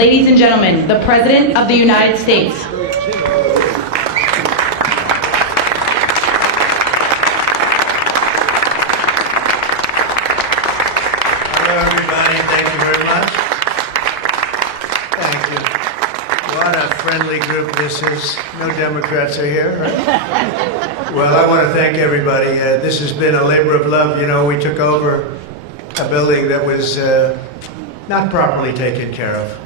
ladies and gentlemen, the President of the United States. Hello, everybody. Thank you very much. Thank you. What a friendly group this is. No Democrats are here, right? Well, I want to thank everybody. This has been a labor of love. You know, we took over a building that was not properly taken care of.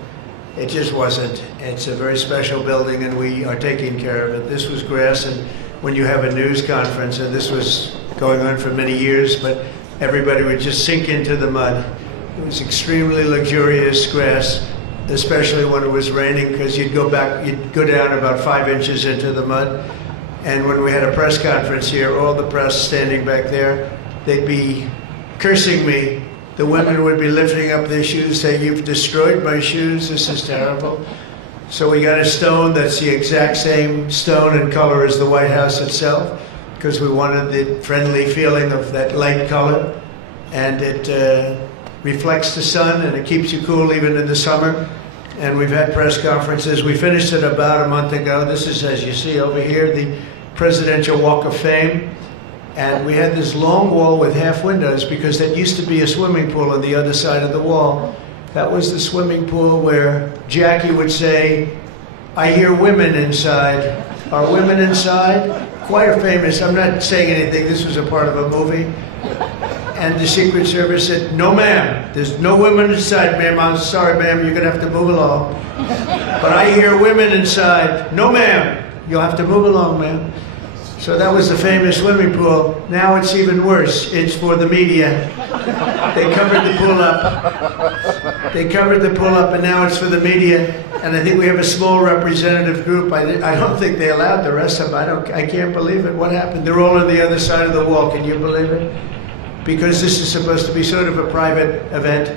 It just wasn't. It's a very special building, and we are taking care of it. This was grass, and when you have a news conference, and this was going on for many years, but everybody would just sink into the mud. It was extremely luxurious grass, especially when it was raining, because you'd go down about 5 inches into the mud. And when we had a press conference here, all the press standing back there, they'd be cursing me. The women would be lifting up their shoes, saying, "You've destroyed my shoes, this is terrible." So we got a stone that's the exact same stone and color as the White House itself, because we wanted the friendly feeling of that light color. And it reflects the sun, and it keeps you cool even in the summer. And we've had press conferences. We finished it about a month ago. This is, as you see over here, the Presidential Walk of Fame. And we had this long wall with half windows, because that used to be a swimming pool on the other side of the wall. That was the swimming pool where Jackie would say, "I hear women inside." Are women inside? Quite famous. I'm not saying anything. This was a part of a movie. And the Secret Service said, "No, ma'am. There's no women inside, ma'am. I'm sorry, ma'am. You're going to have to move along." "But I hear women inside." "No, ma'am. You'll have to move along, ma'am." So that was the famous swimming pool. Now it's even worse. It's for the media. They covered the pool up. They covered the pool up, and now it's for the media. And I think we have a small representative group. I don't think they allowed the rest of them. I can't believe it. What happened? They're all on the other side of the wall. Can you believe it? Because this is supposed to be sort of a private event.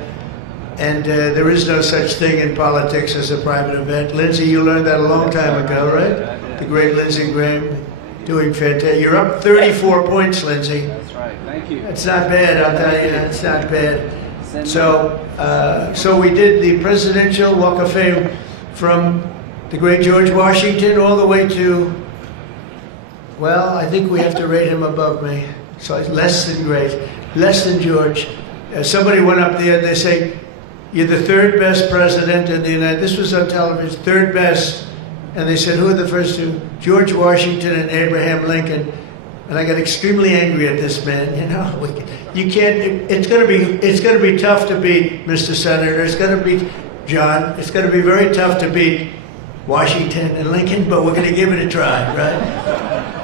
And there is no such thing in politics as a private event. Lindsay, you learned that a long time ago, right? The great Lindsey Graham. Doing fantastic. You're up 34 points, Lindsay. That's right. Thank you. It's not bad, I'll tell you. It's not bad. So we did the Presidential Walk of Fame from the great George Washington all the way to, well, I think we have to rate him above me. So it's less than great, less than George. Somebody went up there and they say, "You're the third best president in the United States." This was on television, third best. And they said, "Who are the first two?" "George Washington and Abraham Lincoln." And I got extremely angry at this man. You know, you can't. It's going to be tough to beat, Mr. Senator. It's going to be John. It's going to be very tough to beat Washington and Lincoln, but we're going to give it a try, right?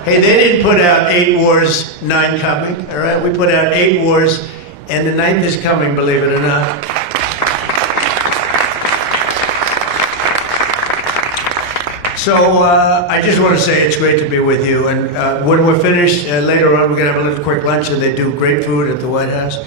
Hey, they didn't put out 8 wars, 9 coming. All right, we put out 8 wars, and the 9th is coming. Believe it or not. So I just want to say it's great to be with you. And when we're finished, later on, we're going to have a little quick lunch, and they do great food at the White House.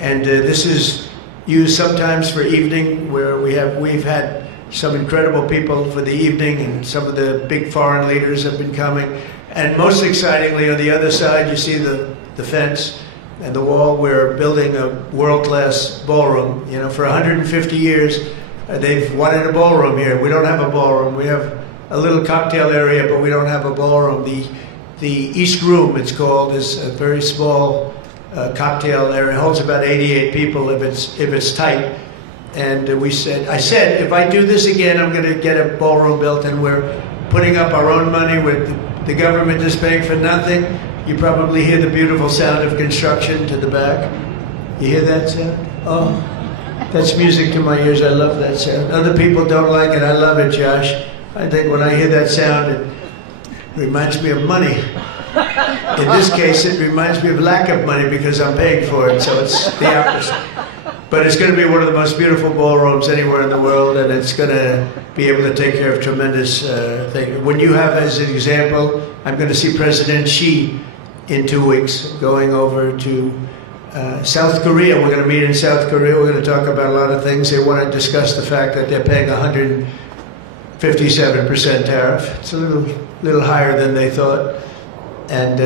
And this is used sometimes for evening, where we've had some incredible people for the evening, and some of the big foreign leaders have been coming. And most excitingly, on the other side, you see the fence and the wall. We're building a world-class ballroom. You know, for 150 years, they've wanted a ballroom here. We don't have a ballroom. We have a little cocktail area, but we don't have a ballroom. The East Room, it's called, is a very small cocktail area. It holds about 88 people if it's tight. And I said, if I do this again, I'm going to get a ballroom built, and we're putting up our own money. With the government is paying for nothing. You probably hear the beautiful sound of construction to the back. You hear that sound? Oh, that's music to my ears. I love that sound. Other people don't like it. I love it, Josh. I think when I hear that sound, it reminds me of money. In this case, it reminds me of lack of money, because I'm paying for it, so it's the opposite. But it's going to be one of the most beautiful ballrooms anywhere in the world, and it's going to be able to take care of tremendous things. When you have, as an example, I'm going to see President Xi in 2 weeks, going over to South Korea. We're going to meet in South Korea. We're going to talk about a lot of things. They want to discuss the fact that they're paying 157% tariff. It's a little higher than they thought. And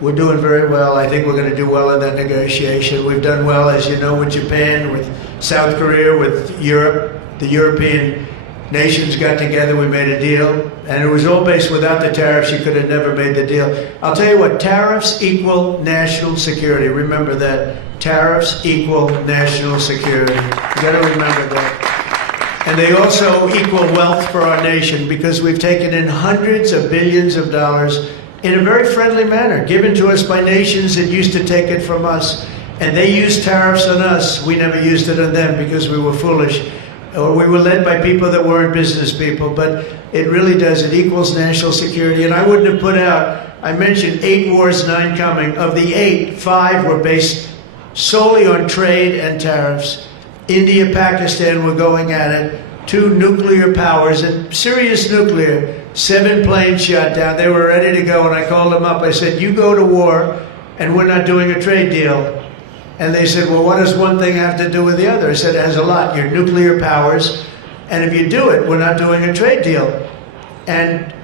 we're doing very well. I think we're going to do well in that negotiation. We've done well, as you know, with Japan, with South Korea, with Europe, the European nations got together, we made a deal, and it was all based without the tariffs, you could have never made the deal. I'll tell you what, tariffs equal national security. Remember that. Tariffs equal national security. You got to remember that. And they also equal wealth for our nation because we've taken in hundreds of billions of dollars in a very friendly manner, given to us by nations that used to take it from us. And they used tariffs on us. We never used it on them because we were foolish. Or we were led by people that weren't business people. But it really does. It equals national security. And I wouldn't have put out, I mentioned 8 wars, 9 coming. Of the 8, 5 were based solely on trade and tariffs. India, Pakistan were going at it. 2 nuclear powers, and serious nuclear. 7 planes shot down. They were ready to go, and I called them up. I said, you go to war, and we're not doing a trade deal. And they said, well, what does one thing have to do with the other? I said, it has a lot. You're nuclear powers, and if you do it, we're not doing a trade deal. And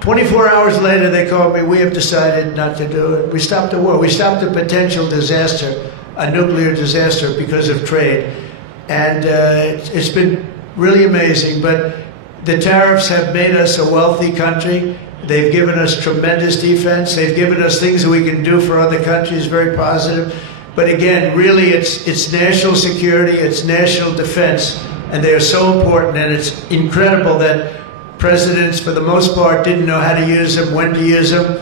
24 hours later, they called me, we have decided not to do it. We stopped the war. We stopped a potential disaster, a nuclear disaster, because of trade. And it's been really amazing. But the tariffs have made us a wealthy country. They've given us tremendous defense. They've given us things that we can do for other countries, very positive. But again, really, it's national security, it's national defense, and they are so important. And it's incredible that presidents, for the most part, didn't know how to use them, when to use them.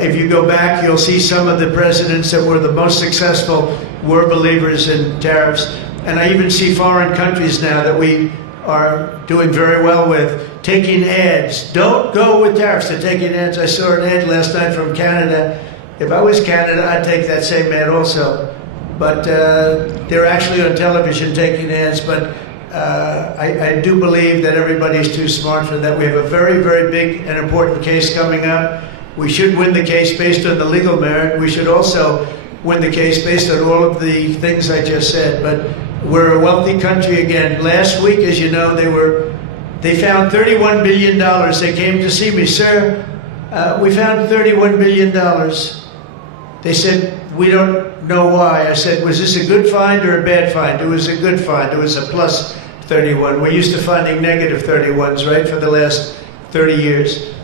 If you go back, you'll see some of the presidents that were the most successful were believers in tariffs. And I even see foreign countries now that we are doing very well with, taking ads. Don't go with tariffs. They're taking ads. I saw an ad last night from Canada. If I was Canada, I'd take that same ad also. But they're actually on television taking ads. But I do believe that everybody's too smart for that. We have a very, very big and important case coming up. We should win the case based on the legal merit. We should also win the case based on all of the things I just said. But we're a wealthy country again. Last week, as you know, they found $31 billion. They came to see me, sir. We found $31 billion. They said, we don't know why. I said, was this a good find or a bad find? It was a good find. It was a plus 31. We're used to finding negative 31s, right, for the last 30 years.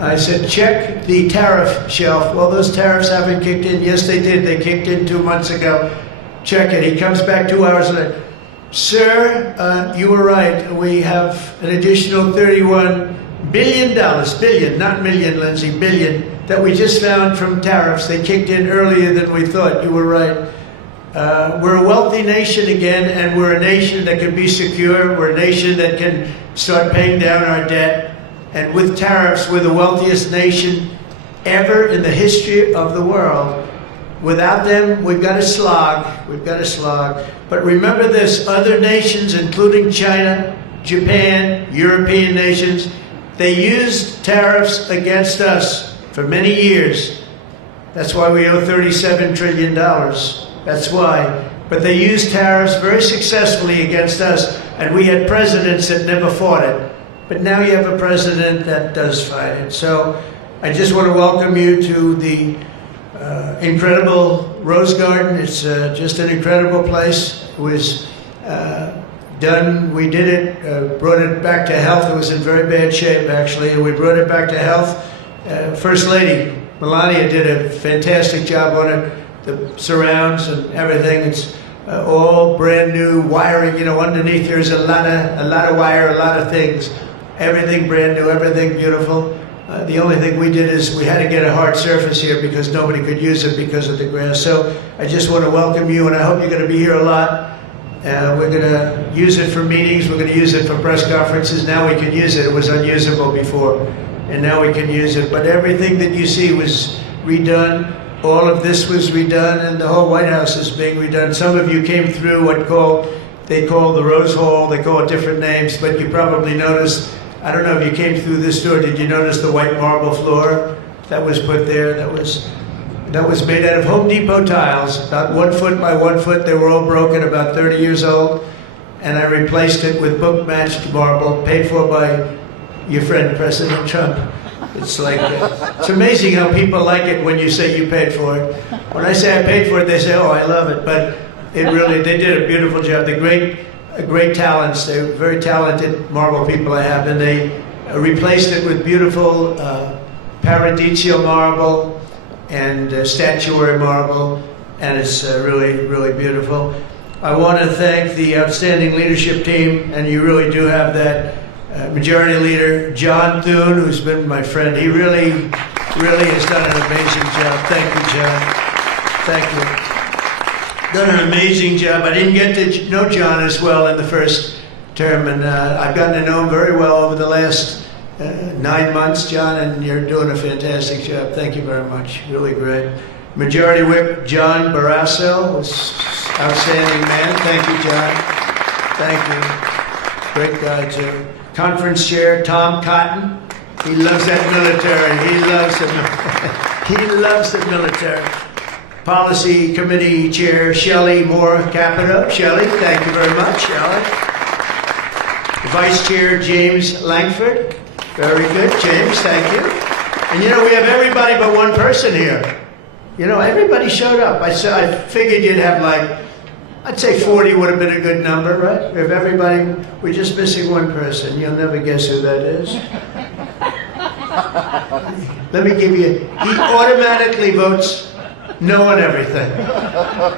I said, check the tariff shelf. Well, those tariffs haven't kicked in. Yes, they did. They kicked in 2 months ago. Check it. He comes back 2 hours later. Sir, you were right. We have an additional $31 billion, billion, not million, Lindsay, billion, that we just found from tariffs. They kicked in earlier than we thought. You were right. We're a wealthy nation again, and we're a nation that can be secure. We're a nation that can start paying down our debt. And with tariffs, we're the wealthiest nation ever in the history of the world. Without them, we've got to slog. We've got to slog. But remember this, other nations, including China, Japan, European nations, they used tariffs against us for many years. That's why we owe $37 trillion. That's why. But they used tariffs very successfully against us, and we had presidents that never fought it. But now you have a president that does fight it. So I just want to welcome you to the incredible Rose Garden. It's just an incredible place. It was done, we did it, brought it back to health. It was in very bad shape, actually, and we brought it back to health. First Lady Melania did a fantastic job on it. The surrounds and everything. It's all brand new wiring. You know, underneath there's a lot of wire, a lot of things. Everything brand new, everything beautiful. The only thing we did is we had to get a hard surface here because nobody could use it because of the grass. So I just want to welcome you, and I hope you're going to be here a lot. We're going to use it for meetings. We're going to use it for press conferences. Now we can use it. It was unusable before, and now we can use it. But everything that you see was redone. All of this was redone, and the whole White House is being redone. Some of you came through what they call the Rose Hall. They call it different names, but you probably noticed, I don't know if you came through this door, did you notice the white marble floor that was put there? That was made out of Home Depot tiles, about 1 foot by 1 foot. They were all broken, about 30 years old. And I replaced it with book-matched marble, paid for by your friend, President Trump. It's like, it's amazing how people like it when you say you paid for it. When I say I paid for it, they say, oh, I love it. But it really, they did a beautiful job. The great great talents. They're very talented marble people I have, and they replaced it with beautiful Paradiso marble and statuary marble, and it's really, really beautiful. I want to thank the outstanding leadership team, and you really do have that majority leader, John Thune, who's been my friend. He really has done an amazing job. Thank you, John. Thank you. Done an amazing job. I didn't get to know John as well in the first term, and I've gotten to know him very well over the last 9 months, John, and you're doing a fantastic job. Thank you very much. Really great. Majority Whip John Barrasso was outstanding man. Thank you, John. Thank you. Great guy, too. Conference Chair Tom Cotton. He loves that military. He loves the he loves the military. Policy Committee Chair Shelley Moore Capito. Shelley, thank you very much, Shelley. Vice Chair James Langford. Very good, James, thank you. And you know, we have everybody but one person here. You know, everybody showed up. I figured you'd have like, I'd say 40 would have been a good number, right? If everybody, we're just missing one person. You'll never guess who that is. Let me give you, he automatically votes no on everything.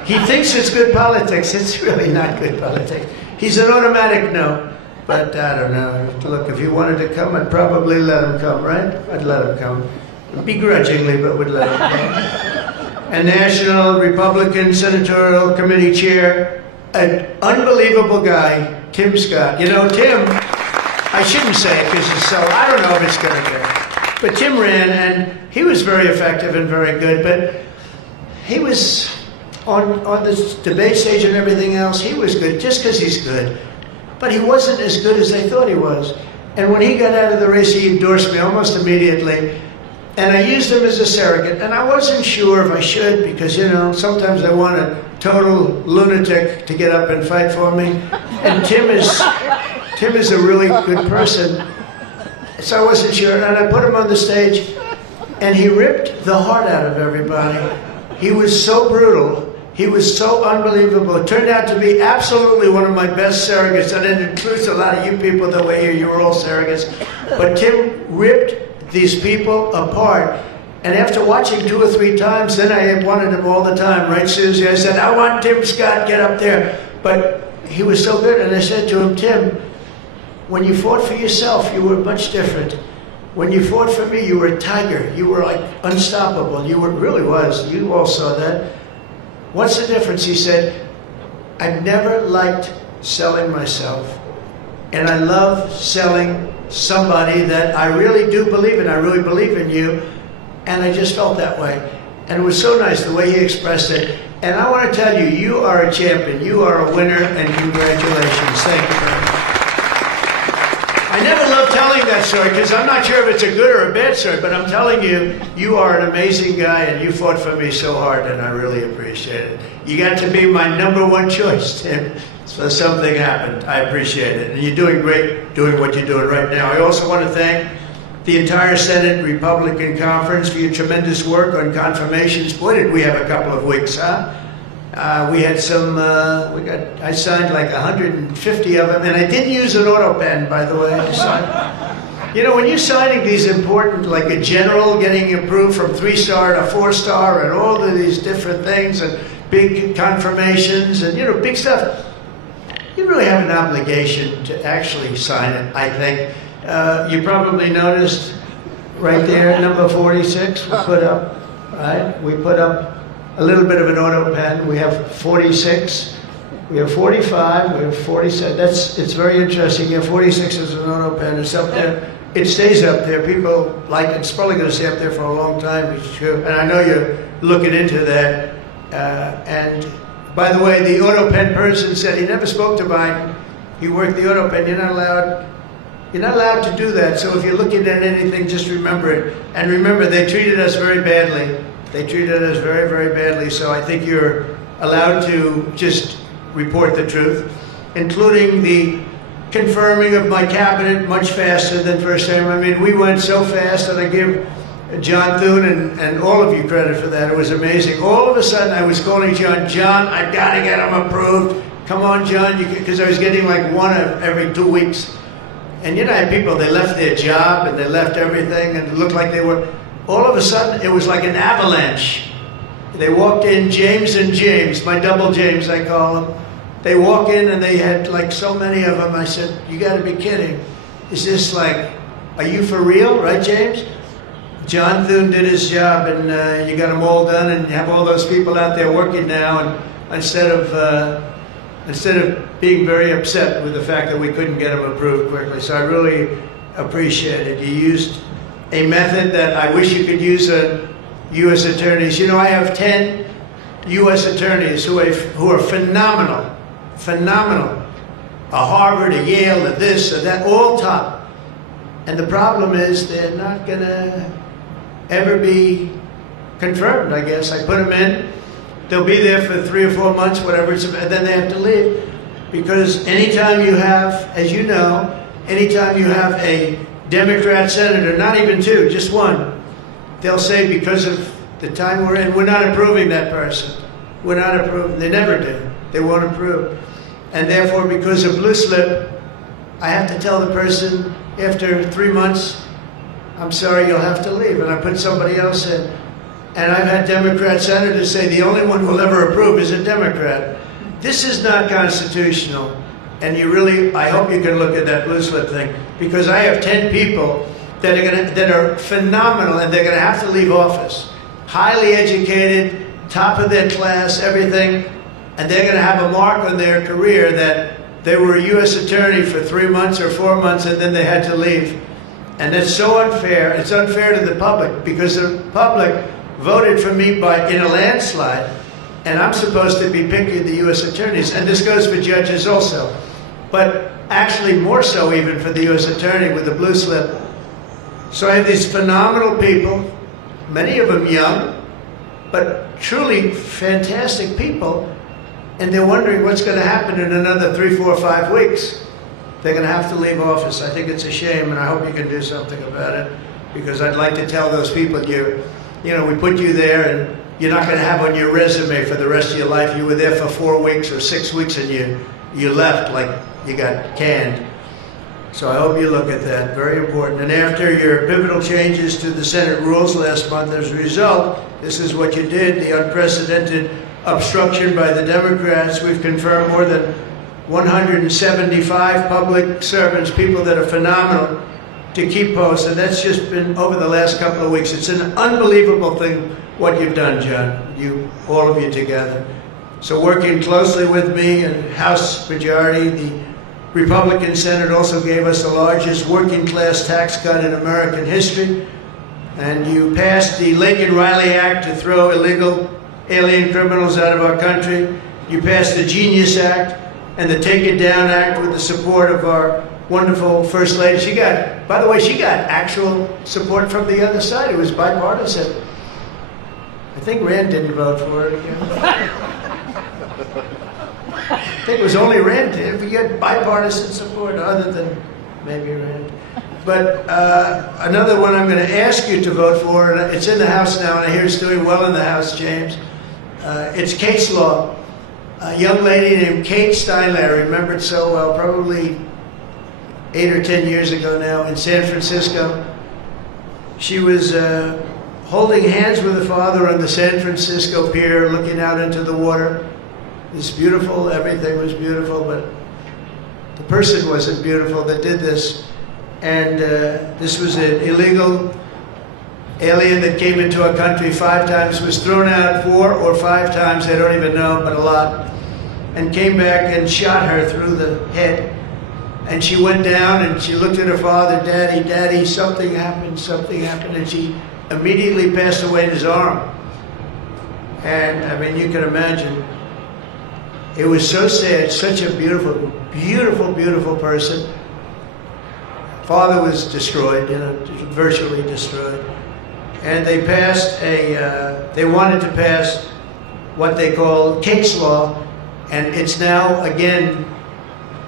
He thinks it's good politics. It's really not good politics. He's an automatic no. But I don't know. Look, if he wanted to come, I'd probably let him come, right? I'd let him come. Begrudgingly, but would let him come. And National Republican Senatorial Committee Chair, an unbelievable guy, Tim Scott. You know, Tim, I shouldn't say it because it's so, I don't know if it's going to be. But Tim ran, and he was very effective and very good, but he was on the debate stage and everything else, he was good just because he's good. But he wasn't as good as they thought he was. And when he got out of the race, he endorsed me almost immediately. And I used him as a surrogate. And I wasn't sure if I should because, you know, sometimes I want a total lunatic to get up and fight for me. And Tim is a really good person. So I wasn't sure. And I put him on the stage, and he ripped the heart out of everybody. He was so brutal. He was so unbelievable. It turned out to be absolutely one of my best surrogates, and it includes a lot of you people that were here. You were all surrogates. But Tim ripped these people apart. And after watching 2 or 3 times, then I wanted him all the time, right, Susie? I said, I want Tim Scott, get up there. But he was so good, and I said to him, Tim, when you fought for yourself, you were much different. When you fought for me, you were a tiger. You were like unstoppable. You were, really was. You all saw that. What's the difference? He said, I've never liked selling myself. And I love selling somebody that I really do believe in. I really believe in you. And I just felt that way. And it was so nice the way he expressed it. And I want to tell you, you are a champion. You are a winner, and congratulations. Thank you very much. I never love telling that story because I'm not sure if it's a good or a bad story, but I'm telling you, you are an amazing guy, and you fought for me so hard, and I really appreciate it. You got to be my #1 choice, Tim. So something happened. I appreciate it. And you're doing great doing what you're doing right now. I also want to thank the entire Senate Republican Conference for your tremendous work on confirmations. Boy, did we have a couple of weeks, huh? We had some, I signed like 150 of them, and I didn't use an auto pen, by the way. I signed. You know, when you're signing these important, like a general getting approved from 3-star to 4-star and all of these different things and big confirmations and, you know, big stuff, you really have an obligation to actually sign it, I think. You probably noticed right there, number 46, we put up, right? We put up a little bit of an auto pen. We have 46, we have 45, we have 47. It's very interesting. You have 46 as an auto pen. It's up there. It stays up there. People like it. It's probably going to stay up there for a long time. It's true. And I know you're looking into that. And by the way, the auto pen person said he never spoke to Biden. He worked the auto pen. You're not allowed to do that. So if you're looking at anything, just remember it. And remember, they treated us very badly. They treated us very, very badly, so I think you're allowed to just report the truth, including the confirming of my cabinet much faster than first time. I mean, we went so fast, and I give John Thune and all of you credit for that. It was amazing. All of a sudden, I was calling John, I gotta get him approved. come on, John, because I was getting like one every 2 weeks. And you know, I had people, they left their job and they left everything and it looked like they were, all of a sudden, it was like an avalanche. They walked in, James and James, my double James, I call them. They walk in and they had like so many of them. I said, you gotta be kidding. Is this like, are you for real, right, James? John Thune did his job and you got them all done and have all those people out there working now, and instead of being very upset with the fact that we couldn't get them approved quickly. So I really appreciate it. You used a method that I wish you could use on U.S. attorneys. You know, I have 10 U.S. attorneys who are phenomenal, phenomenal. A Harvard, a Yale, a this, a that, all top. And the problem is they're not gonna ever be confirmed, I guess. I put them in, they'll be there for 3 or 4 months, whatever, and then they have to leave. Because anytime you have, as you know, anytime you have a Democrat senator, not even 2, just 1, they'll say because of the time we're in, we're not approving that person. We're not approving, they never do. They won't approve. And therefore, because of blue slip, I have to tell the person after 3 months, I'm sorry, you'll have to leave, and I put somebody else in. And I've had Democrat senators say the only one who will ever approve is a Democrat. This is not constitutional, and you really, I hope you can look at that blue slip thing, because I have 10 people that are phenomenal, and they're going to have to leave office. Highly educated, top of their class, everything, and they're going to have a mark on their career that they were a U.S. attorney for 3 months or 4 months, and then they had to leave. And that's so unfair. It's unfair to the public, because the public voted for me in a landslide, and I'm supposed to be picking the U.S. attorneys, and this goes for judges also, but actually more so even for the U.S. attorney with the blue slip. So I have these phenomenal people, many of them young, but truly fantastic people, and they're wondering what's going to happen in another 3, 4, 5 weeks. They're going to have to leave office. I think it's a shame, and I hope you can do something about it, because I'd like to tell those people, you know, we put you there, and you're not going to have on your resume for the rest of your life, you were there for 4 weeks or 6 weeks, and you left like you got canned. So I hope you look at that. Very important. And after your pivotal changes to the Senate rules last month, as a result, this is what you did, the unprecedented obstruction by the Democrats. We've confirmed more than 175 public servants, people that are phenomenal, to keep posts, and that's just been over the last couple of weeks. It's an unbelievable thing what you've done, John, all of you together. So working closely with me and House majority, the Republican Senate also gave us the largest working class tax cut in American history, and you passed the Lincoln Riley Act to throw illegal alien criminals out of our country. You passed the Genius Act and the Take It Down Act with the support of our wonderful First Lady. She got, by the way, she got actual support from the other side. It was bipartisan. I think Rand didn't vote for it again. I think it was only Rand did. We had bipartisan support other than maybe Rand. But another one I'm going to ask you to vote for, and it's in the House now, and I hear it's doing well in the House, James. It's case law. A young lady named Kate Steinle, I remember it so well, probably 8 or 10 years ago now, in San Francisco. She was holding hands with her father on the San Francisco pier, looking out into the water. It's beautiful, everything was beautiful, but the person wasn't beautiful that did this. And this was an illegal alien that came into our country 5 times, was thrown out 4 or 5 times, I don't even know, but a lot, and came back and shot her through the head. And she went down and she looked at her father, Daddy, Daddy, something happened, and she immediately passed away in his arm. And I mean, you can imagine, it was so sad, such a beautiful, beautiful, beautiful person. Father was destroyed, you know, virtually destroyed. And they passed they wanted to pass what they call case law, and it's now again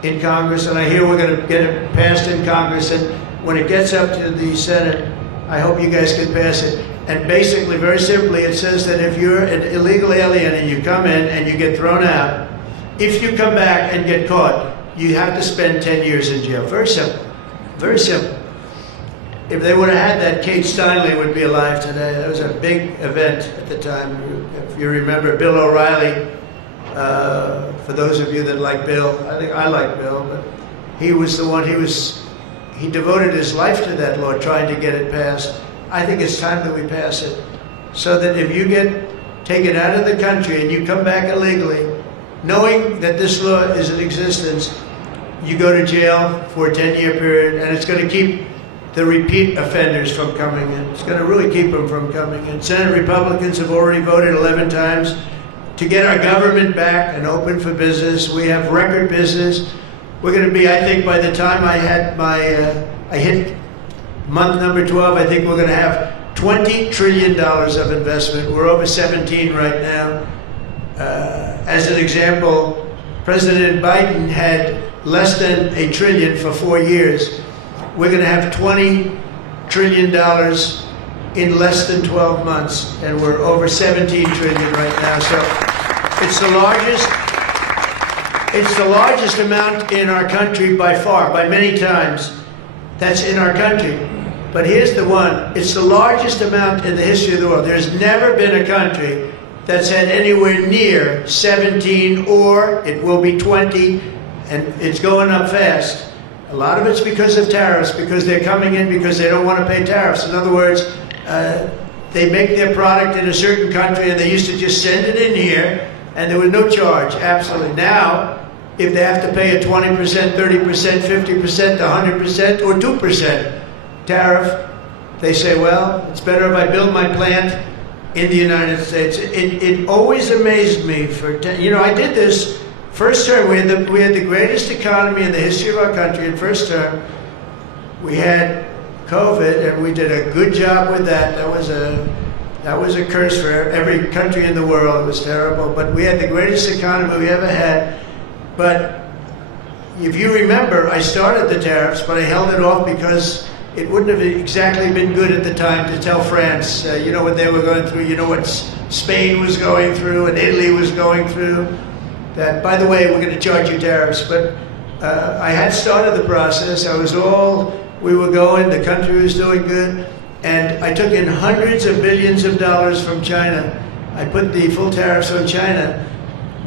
in Congress, and I hear we're going to get it passed in Congress, and when it gets up to the Senate, I hope you guys can pass it. And basically, very simply, it says that if you're an illegal alien and you come in and you get thrown out, if you come back and get caught, you have to spend 10 years in jail. Very simple. Very simple. If they would have had that, Kate Steinle would be alive today. That was a big event at the time. If you remember Bill O'Reilly, for those of you that like Bill, I think I like Bill, but he was the one, he devoted his life to that law, trying to get it passed. I think it's time that we pass it, so that if you get taken out of the country and you come back illegally, knowing that this law is in existence, you go to jail for a 10-year period, and it's going to keep the repeat offenders from coming in. It's going to really keep them from coming in. Senate Republicans have already voted 11 times to get our government back and open for business. We have record business. We're going to be, I think, by the time I hit month number 12, I think we're going to have $20 trillion of investment. We're over 17 right now. As an example, President Biden had less than $1 trillion for 4 years. We're going to have $20 trillion in less than 12 months, and we're over 17 trillion right now. So it's the largest amount in our country by far, by many times. That's in our country. But here's the one, it's the largest amount in the history of the world. There's never been a country that's had anywhere near 17, or it will be 20, and it's going up fast. A lot of it's because of tariffs, because they're coming in because they don't want to pay tariffs. In other words, they make their product in a certain country and they used to just send it in here and there was no charge, absolutely. Now, if they have to pay a 20%, 30%, 50%, 100%, or 2% tariff, they say, well, it's better if I build my plant in the United States. It always amazed me I did this first term. We had the greatest economy in the history of our country in first term. We had COVID, and we did a good job with that. That was a curse for every country in the world. It was terrible, but we had the greatest economy we ever had. But if you remember, I started the tariffs, but I held it off because it wouldn't have exactly been good at the time to tell France, you know what they were going through, you know what Spain was going through and Italy was going through, that, by the way, we're going to charge you tariffs. But I had started the process. We were going, the country was doing good, and I took in hundreds of billions of dollars from China. I put the full tariffs on China.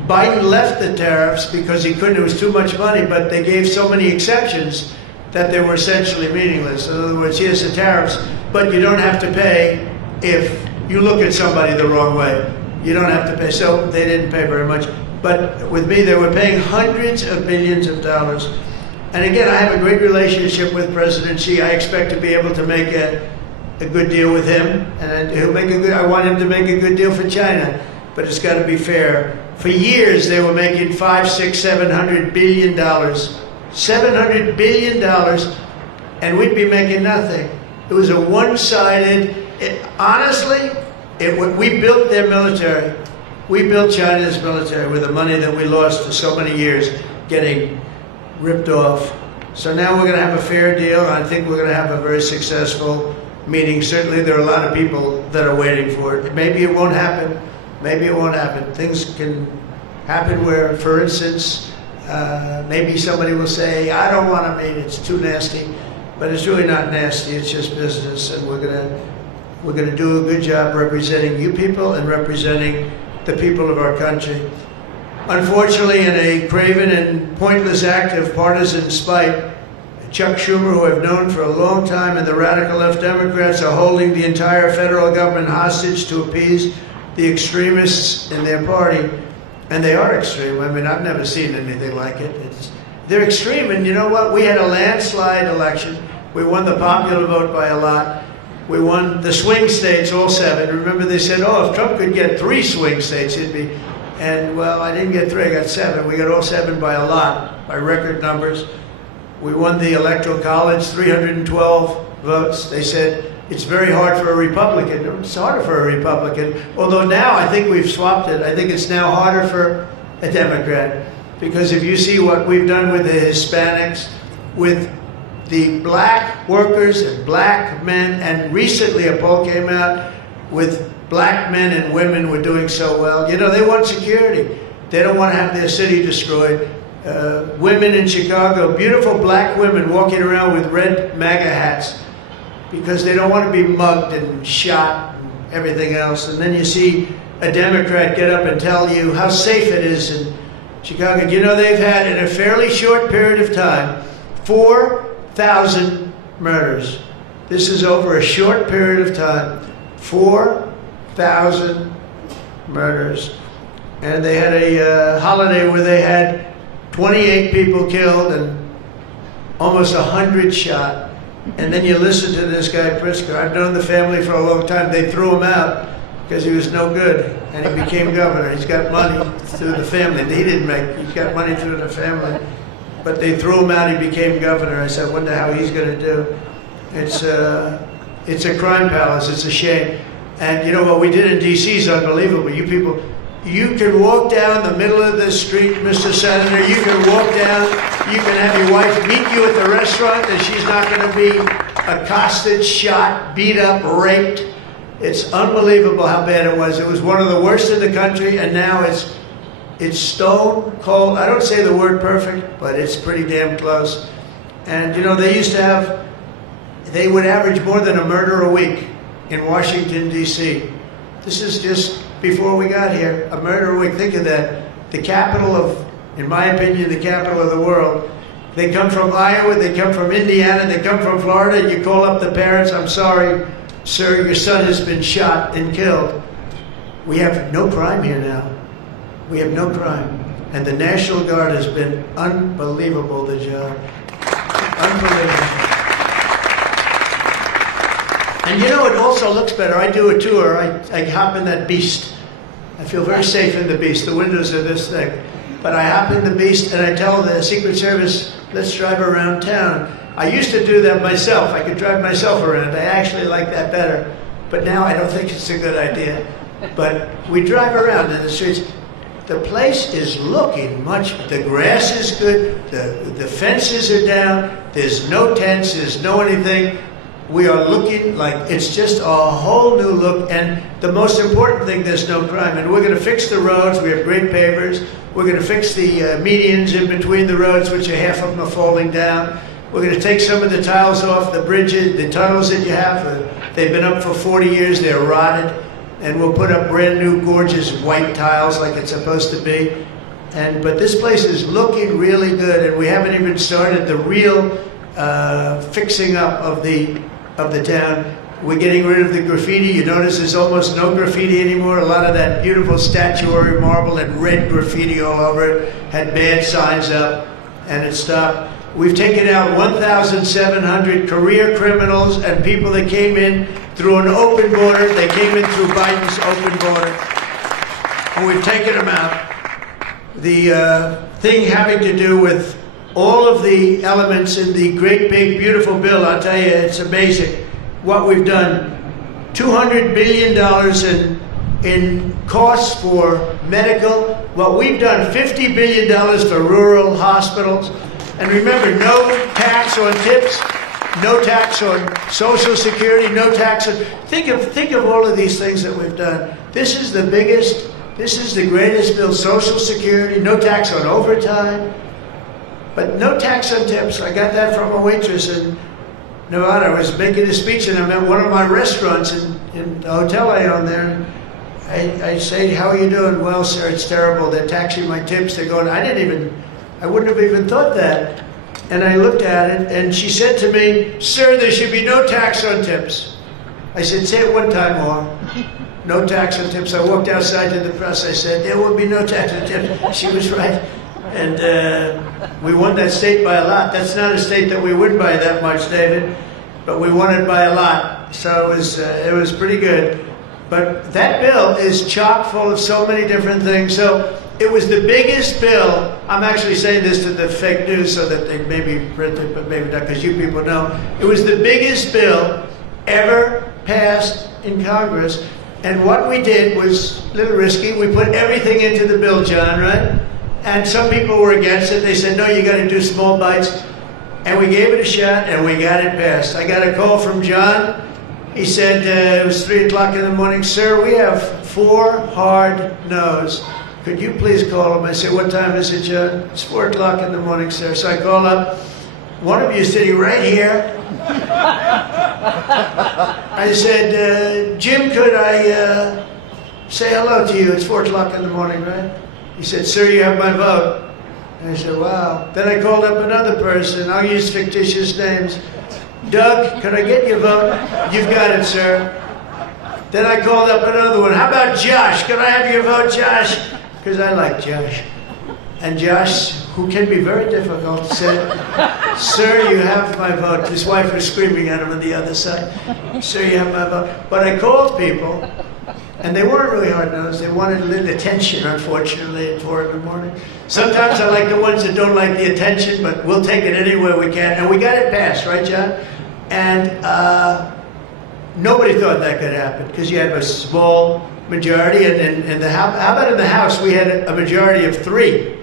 Biden left the tariffs because he couldn't, it was too much money, but they gave so many exceptions that they were essentially meaningless. In other words, here's the tariffs, but you don't have to pay if you look at somebody the wrong way. You don't have to pay, so they didn't pay very much. But with me, they were paying hundreds of billions of dollars. And again, I have a great relationship with President Xi. I expect to be able to make a good deal with him, and I want him to make a good deal for China, but it's got to be fair. For years, they were making $500, $600, $700 billion. $700 billion, and we'd be making nothing. It was a one-sided, we built their military. We built China's military with the money that we lost for so many years getting ripped off. So now we're going to have a fair deal. I think we're going to have a very successful meeting. Certainly there are a lot of people that are waiting for it. Maybe it won't happen. Maybe it won't happen. Things can happen where, for instance, maybe somebody will say, I don't want to meet, it's too nasty. But it's really not nasty, it's just business, and we're gonna do a good job representing you people and representing the people of our country. Unfortunately, in a craven and pointless act of partisan spite, Chuck Schumer, who I've known for a long time, and the radical left Democrats are holding the entire federal government hostage to appease the extremists in their party. And they are extreme. I mean, I've never seen anything like it. They're extreme, and you know what? We had a landslide election. We won the popular vote by a lot. We won the swing states, all 7. Remember, they said, oh, if Trump could get 3 swing states, he'd be... And, well, I didn't get 3, I got 7. We got all 7 by a lot, by record numbers. We won the Electoral College, 312 votes. They said, it's very hard for a Republican. It's harder for a Republican. Although now I think we've swapped it. I think it's now harder for a Democrat. Because if you see what we've done with the Hispanics, with the black workers and black men, and recently a poll came out with black men and women were doing so well. You know, they want security. They don't want to have their city destroyed. Women in Chicago, beautiful black women walking around with red MAGA hats because they don't want to be mugged and shot and everything else. And then you see a Democrat get up and tell you how safe it is in Chicago. You know, they've had, in a fairly short period of time, 4,000 murders. This is over a short period of time. 4,000 murders. And they had a holiday where they had 28 people killed and almost 100 shot. And then you listen to this guy Pritzker. I've known the family for a long time. They threw him out because he was no good, and he became governor. He's got money through the family. He didn't make. He got money through the family, but they threw him out. He became governor. I said, I wonder how he's going to do. It's a crime palace. It's a shame. And you know what we did in D.C. is unbelievable. You people. You can walk down the middle of the street, Mr. Senator. You can walk down. You can have your wife meet you at the restaurant, and she's not going to be accosted, shot, beat up, raped. It's unbelievable how bad it was. It was one of the worst in the country, and now it's stone cold. I don't say the word perfect, but it's pretty damn close. And you know, they would average more than a murder a week in Washington, D.C. This is just before we got here, a murder a week. Think of that. The capital of, in my opinion, the capital of the world. They come from Iowa, they come from Indiana, they come from Florida. You call up the parents, I'm sorry, sir, your son has been shot and killed. We have no crime here now. We have no crime. And the National Guard has been unbelievable, the job. Unbelievable. And you know, it also looks better. I do a tour, I hop in that beast. I feel very safe in the beast. The windows are this thick. But I hop in the beast and I tell the Secret Service, let's drive around town. I used to do that myself. I could drive myself around. I actually like that better. But now I don't think it's a good idea. But we drive around in the streets. The place is looking much, the grass is good, the fences are down, there's no tents, there's no anything. We are looking like it's just a whole new look, and the most important thing, there's no crime. And we're going to fix the roads. We have great pavers. We're going to fix the medians in between the roads, which are half of them are falling down. We're going to take some of the tiles off the bridges, the tunnels that you have. They've been up for 40 years. They're rotted. And we'll put up brand new, gorgeous white tiles like it's supposed to be. But this place is looking really good, and we haven't even started the real fixing up of the town. We're getting rid of the graffiti. You notice there's almost no graffiti anymore. A lot of that beautiful statuary marble and red graffiti all over it had bad signs up, and it stopped. We've taken out 1,700 career criminals and people that came in through an open border. They came in through Biden's open border, and we've taken them out. The thing having to do with all of the elements in the great big beautiful bill, I'll tell you, it's amazing what we've done. $200 billion in costs for medical. Well, we've done $50 billion for rural hospitals. And remember, no tax on tips, no tax on Social Security, no tax on, think of all of these things that we've done. This is the biggest, this is the greatest bill. Social Security, no tax on overtime. But no tax on tips. I got that from a waitress in Nevada. I was making a speech, and I'm at one of my restaurants in the hotel I own there. I say, how are you doing? Well, sir, it's terrible. They're taxing my tips. They're going, I wouldn't have even thought that. And I looked at it, and she said to me, sir, there should be no tax on tips. I said, say it one time more. No tax on tips. I walked outside to the press. I said, there will be no tax on tips. She was right. And we won that state by a lot. That's not a state that we win by that much, David, but we won it by a lot. So it was pretty good. But that bill is chock full of so many different things. So it was the biggest bill. I'm actually saying this to the fake news so that they maybe print it, but maybe not, because you people know. It was the biggest bill ever passed in Congress. And what we did was a little risky. We put everything into the bill, John, right? And some people were against it. They said, no, you got to do small bites. And we gave it a shot, and we got it passed. I got a call from John. He said, it was 3 o'clock in the morning, sir, we have 4 hard no's. could you please call him? I said, what time is it, John? It's 4 o'clock in the morning, sir. So I call up. One of you is sitting right here. I said, Jim, could I say hello to you? It's 4 o'clock in the morning, right? He said, sir, you have my vote. And I said, wow. Then I called up another person. I'll use fictitious names. Doug, could I get your vote? You've got it, sir. Then I called up another one. How about Josh? Could I have your vote, Josh? Because I like Josh. And Josh, who can be very difficult, said, sir, you have my vote. His wife was screaming at him on the other side. Sir, you have my vote. But I called people, and they weren't really hard-nosed. They wanted a little attention, unfortunately, at 4 in the morning. Sometimes I like the ones that don't like the attention, but we'll take it anywhere we can. And we got it passed, right, John? And nobody thought that could happen, because you have a small majority. And how about in the House, we had a majority of 3.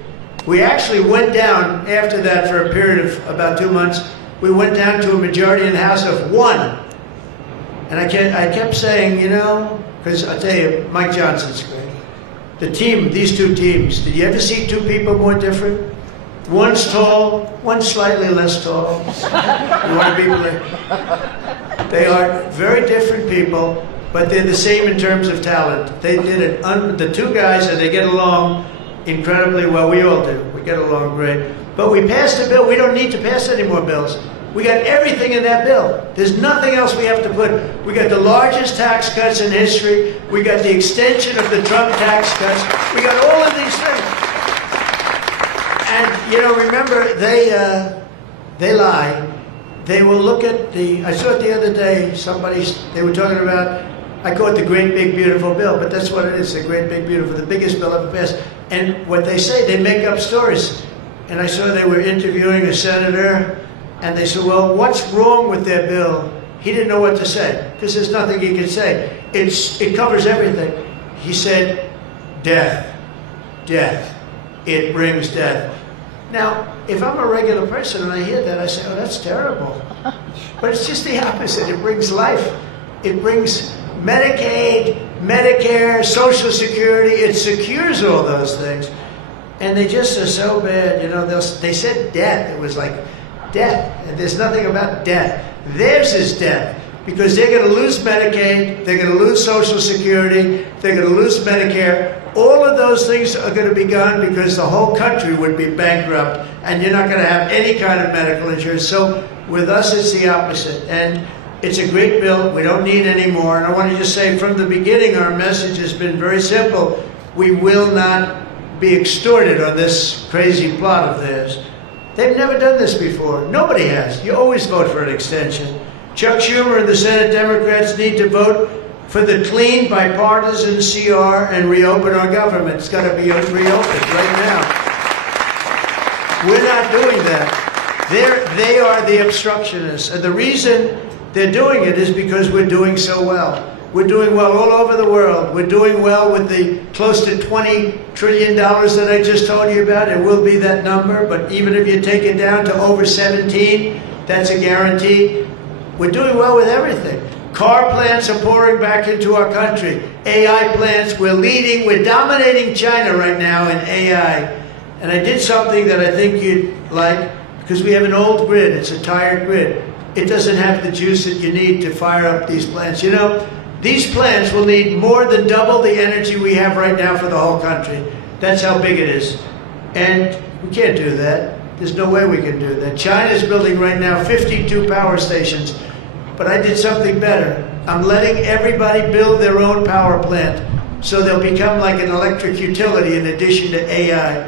We actually went down, after that, for a period of about 2 months, we went down to a majority in the House of 1. And I kept saying, you know, because I tell you, Mike Johnson's great. The team, these 2 teams, did you ever see 2 people more different? One's tall, one's slightly less tall. You want to be believed? They are very different people, but they're the same in terms of talent. They did it, the 2 guys, and they get along incredibly well. We all do. We get along great. But we passed a bill. We don't need to pass any more bills. We got everything in that bill. There's nothing else we have to put. We got the largest tax cuts in history. We got the extension of the Trump tax cuts. We got all of these things. And, you know, remember, they lie. They will look at I saw it the other day, they were talking about, I call it the great big beautiful bill, but that's what it is, the great big beautiful, the biggest bill ever passed. And what they say, they make up stories. And I saw they were interviewing a senator, and they said, well, what's wrong with their bill? He didn't know what to say, because there's nothing he could say. It covers everything. He said, death, death, it brings death. Now, if I'm a regular person and I hear that, I say, oh, that's terrible. But it's just the opposite. It brings life. It brings Medicaid, Medicare, Social Security. It secures all those things. And they just are so bad. You know, they said death. It was like death. And there's nothing about death. Theirs is death. Because they're going to lose Medicaid, they're going to lose Social Security, they're going to lose Medicare. All of those things are going to be gone because the whole country would be bankrupt, and you're not going to have any kind of medical insurance. So with us, it's the opposite. And it's a great bill. We don't need any more. And I want to just say from the beginning, our message has been very simple. We will not be extorted on this crazy plot of theirs. They've never done this before. Nobody has. You always vote for an extension. Chuck Schumer and the Senate Democrats need to vote for the clean, bipartisan CR and reopen our government. It's got to be reopened right now. We're not doing that. They are the obstructionists. And the reason they're doing it is because we're doing so well. We're doing well all over the world. We're doing well with the close to $20 trillion that I just told you about. It will be that number, but even if you take it down to over 17, that's a guarantee. We're doing well with everything. Car plants are pouring back into our country. AI plants, we're leading, we're dominating China right now in AI. And I did something that I think you'd like, because we have an old grid, it's a tired grid. It doesn't have the juice that you need to fire up these plants. You know, these plants will need more than double the energy we have right now for the whole country. That's how big it is. And we can't do that. There's no way we can do that. China's building right now 52 power stations. But I did something better. I'm letting everybody build their own power plant, so they'll become like an electric utility in addition to AI.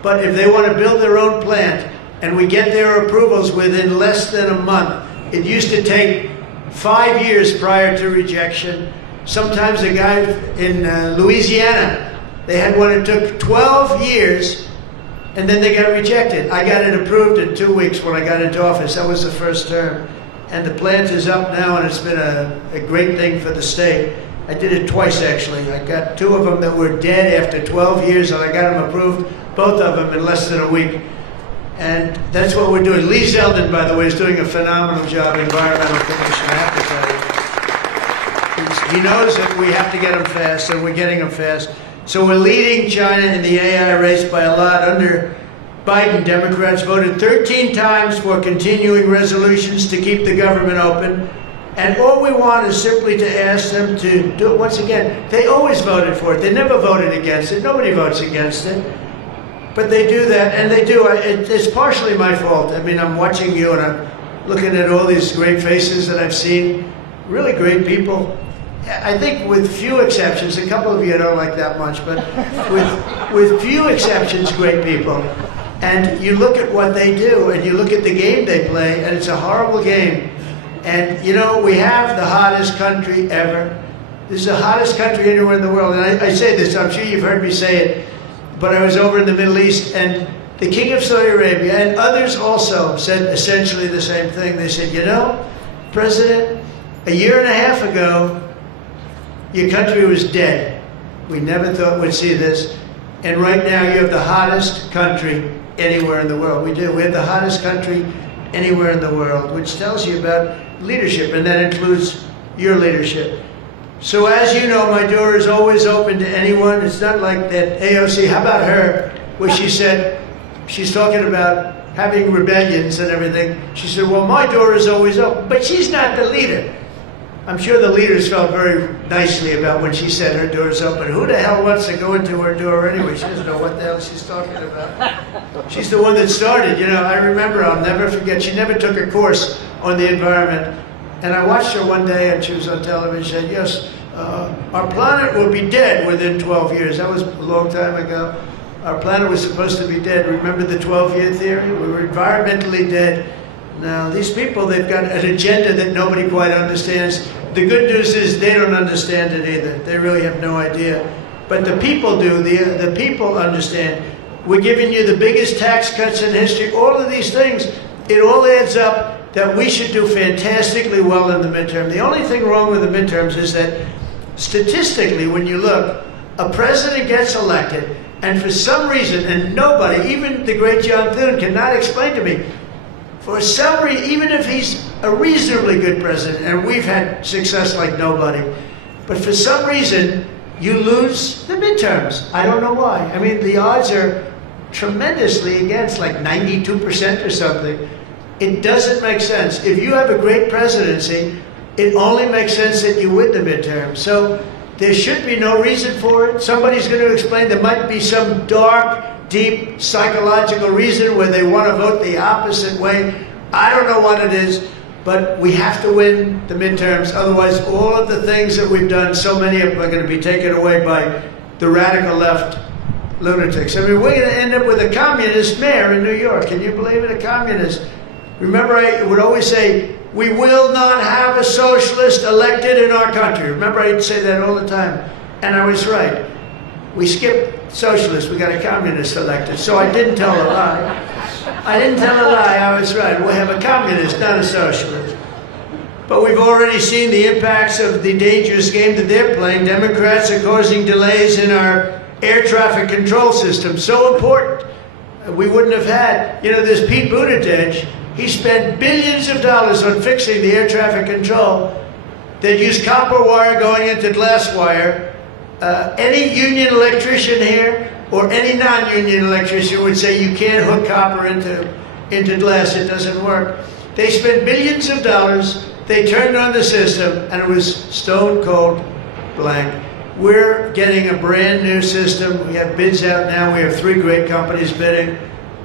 But if they want to build their own plant, and we get their approvals within less than a month, it used to take 5 years prior to rejection. Sometimes a guy in Louisiana, they had one that took 12 years, and then they got rejected. I got it approved in 2 weeks when I got into office. That was the first term. And the plant is up now, and it's been a great thing for the state. I did it twice, actually. I got 2 of them that were dead after 12 years, and I got them approved, both of them, in less than a week. And that's what we're doing. Lee Zeldin, by the way, is doing a phenomenal job, Environmental Commission, I have to tell you. He knows that we have to get them fast, and we're getting them fast. So we're leading China in the AI race by a lot. Under Biden, Democrats voted 13 times for continuing resolutions to keep the government open. And all we want is simply to ask them to do it once again. They always voted for it. They never voted against it. Nobody votes against it. But they do that, and they do. It's partially my fault. I mean, I'm watching you, and I'm looking at all these great faces that I've seen. Really great people. I think with few exceptions, a couple of you I don't like that much, but with few exceptions, great people. And you look at what they do, and you look at the game they play, and it's a horrible game. And, you know, we have the hottest country ever. This is the hottest country anywhere in the world. And I say this, I'm sure you've heard me say it, but I was over in the Middle East, and the King of Saudi Arabia and others also said essentially the same thing. They said, you know, President, a year and a half ago, your country was dead. We never thought we'd see this. And right now, you have the hottest country anywhere in the world. We do. We have the hottest country anywhere in the world, which tells you about leadership, and that includes your leadership. So as you know, my door is always open to anyone. It's not like that AOC, how about her, where she said, she's talking about having rebellions and everything. She said, well, my door is always open. But she's not the leader. I'm sure the leaders felt very nicely about when she said her door's open. Who the hell wants to go into her door anyway? She doesn't know what the hell she's talking about. She's the one that started. You know, I remember, I'll never forget, she never took a course on the environment. And I watched her one day, and she was on television. She said, yes, our planet will be dead within 12 years. That was a long time ago. Our planet was supposed to be dead. Remember the 12-year theory? We were environmentally dead. Now, these people, they've got an agenda that nobody quite understands. The good news is they don't understand it either. They really have no idea. But the people do. The people understand. We're giving you the biggest tax cuts in history. All of these things, it all adds up that we should do fantastically well in the midterm. The only thing wrong with the midterms is that statistically, when you look, a president gets elected, and for some reason, and nobody, even the great John Thune, cannot explain to me, for some reason, even if he's a reasonably good president, and we've had success like nobody, but for some reason, you lose the midterms. I don't know why. I mean, the odds are tremendously against, like 92% or something. It doesn't make sense. If you have a great presidency, it only makes sense that you win the midterm. So there should be no reason for it. Somebody's going to explain there might be some dark, deep psychological reason where they want to vote the opposite way. I don't know what it is, but we have to win the midterms. Otherwise, all of the things that we've done, so many of them are going to be taken away by the radical left lunatics. I mean, we're going to end up with a communist mayor in New York. Can you believe it? A communist. Remember, I would always say, we will not have a socialist elected in our country. Remember, I'd say that all the time. And I was right. We skipped socialists. We got a communist elected. So I didn't tell a lie. I didn't tell a lie. I was right. We'll have a communist, not a socialist. But we've already seen the impacts of the dangerous game that they're playing. Democrats are causing delays in our air traffic control system. So important. We wouldn't have had, you know, this Pete Buttigieg, he spent billions of dollars on fixing the air traffic control. They'd use copper wire going into glass wire. Any union electrician here or any non-union electrician would say you can't hook copper into glass. It doesn't work. They spent billions of dollars. They turned on the system, and it was stone cold blank. We're getting a brand new system. We have bids out now. We have 3 great companies bidding.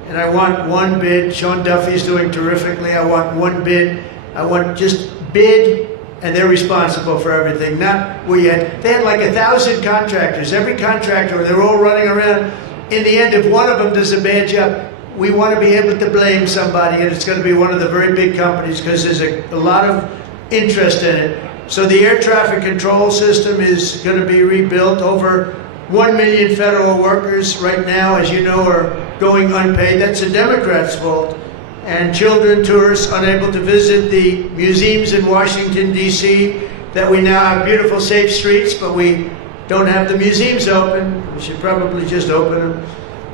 And I want one bid. Sean Duffy's doing terrifically. I want one bid. I want just bid, and they're responsible for everything. Not we had. They had like 1,000 contractors. Every contractor, they're all running around. In the end, if one of them does a bad job, we want to be able to blame somebody, and it's going to be one of the very big companies because there's a lot of interest in it. So the air traffic control system is going to be rebuilt. Over 1 million federal workers right now, as you know, are going unpaid. That's the Democrats' fault. And children, tourists, unable to visit the museums in Washington, D.C., that we now have beautiful, safe streets, but we don't have the museums open. We should probably just open them.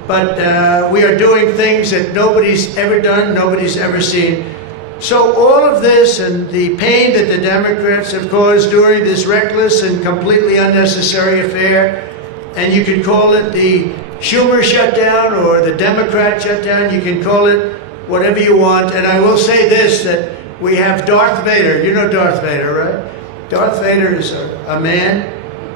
But we are doing things that nobody's ever done, nobody's ever seen. So all of this and the pain that the Democrats have caused during this reckless and completely unnecessary affair, and you can call it the Schumer shutdown or the Democrat shutdown. You can call it whatever you want. And I will say this, that we have Darth Vader. You know Darth Vader, right? Darth Vader is a man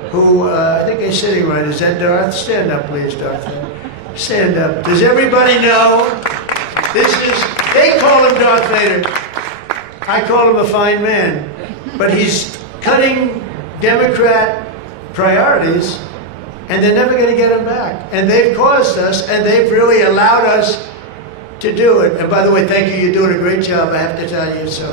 who, I think he's sitting right. Is that Darth? Stand up, please, Darth Vader. Stand up. Does everybody know? They call him Darth Vader. I call him a fine man. But he's cutting Democrat priorities, and they're never going to get him back. And they've caused us, and they've really allowed us to do it. And by the way, thank you. You're doing a great job, I have to tell you. So,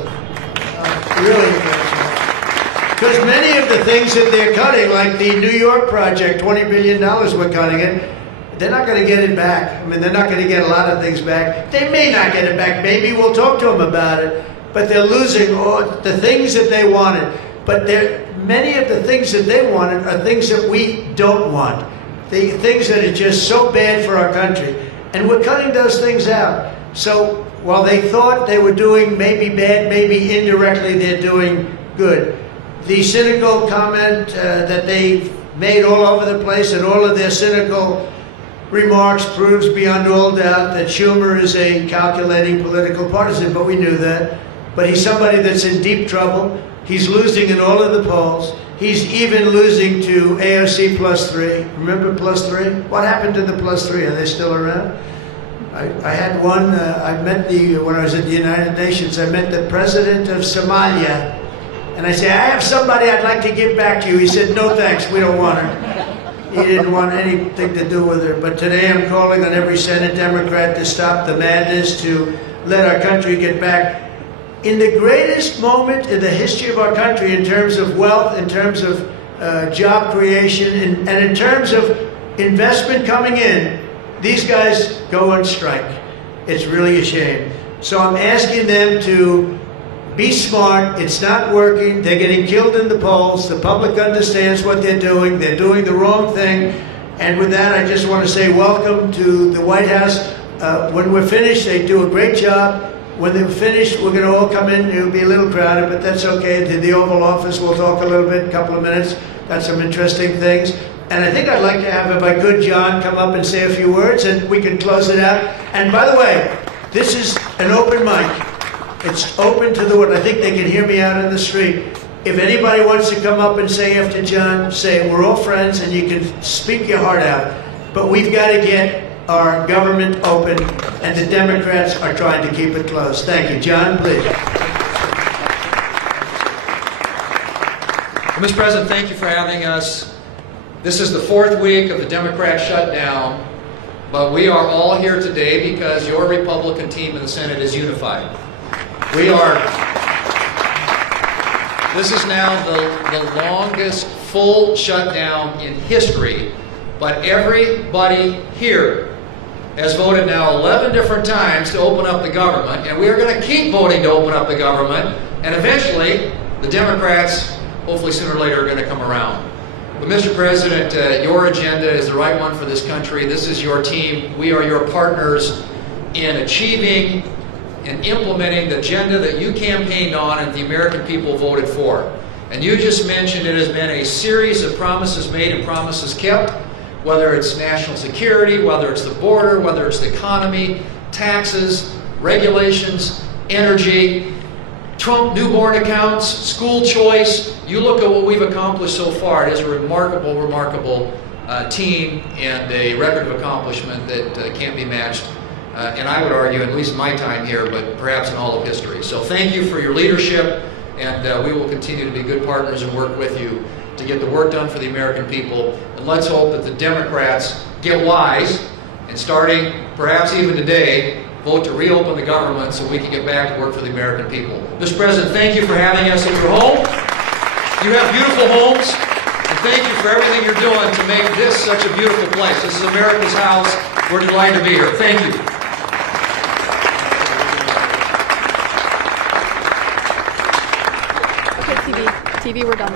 really a great job. Because many of the things that they're cutting, like the New York project, $20 billion we're cutting it, they're not going to get it back. I mean, they're not going to get a lot of things back. They may not get it back. Maybe we'll talk to them about it. But they're losing all the things that they wanted. But many of the things that they wanted are things that we don't want. The things that are just so bad for our country. And we're cutting those things out. So while they thought they were doing maybe bad, maybe indirectly they're doing good. The cynical comment that they've made all over the place, and all of their cynical remarks proves beyond all doubt that Schumer is a calculating political partisan, but we knew that. But he's somebody that's in deep trouble. He's losing in all of the polls. He's even losing to AOC +3. Remember +3? What happened to the +3? Are they still around? I had one, when I was at the United Nations, I met the president of Somalia. And I said, I have somebody I'd like to give back to you. He said, no thanks, we don't want her. He didn't want anything to do with her. But today I'm calling on every Senate Democrat to stop the madness, to let our country get back in the greatest moment in the history of our country in terms of wealth, in terms of job creation, and in terms of investment coming in. These guys go on strike. It's really a shame. So I'm asking them to be smart. It's not working. They're getting killed in the polls. The public understands what they're doing. They're doing the wrong thing. And with that, I just want to say welcome to the White House. When we're finished, they do a great job. When they're finished, we're going to all come in. It'll be a little crowded, but that's okay. To the Oval Office, we'll talk a little bit, a couple of minutes. Got some interesting things. And I think I'd like to have, if I could, John, come up and say a few words, and we can close it out. And by the way, this is an open mic. It's open to the world. I think they can hear me out on the street. If anybody wants to come up and say after John, say we're all friends, and you can speak your heart out. But we've got to get our government open, and the Democrats are trying to keep it closed. Thank you. John, please. Well, Mr. President, thank you for having us. This is the 4th week of the Democrat shutdown, but we are all here today because your Republican team in the Senate is unified. This is now the longest full shutdown in history, but everybody here has voted now 11 different times to open up the government, and we are going to keep voting to open up the government, and eventually the Democrats, hopefully sooner or later, are going to come around. But Mr. President, your agenda is the right one for this country. This is your team. We are your partners in achieving and implementing the agenda that you campaigned on and the American people voted for. And you just mentioned it has been a series of promises made and promises kept, whether it's national security, whether it's the border, whether it's the economy, taxes, regulations, energy, Trump newborn accounts, school choice. You look at what we've accomplished so far. It is a remarkable, remarkable team and a record of accomplishment that can't be matched. And I would argue, at least in my time here, but perhaps in all of history. So thank you for your leadership, and we will continue to be good partners and work with you to get the work done for the American people. And let's hope that the Democrats get wise and starting perhaps even today, vote to reopen the government so we can get back to work for the American people. Mr. President, thank you for having us at your home. You have beautiful homes, and thank you for everything you're doing to make this such a beautiful place. This is America's house. We're delighted to be here. Thank you. Okay, TV, we're done.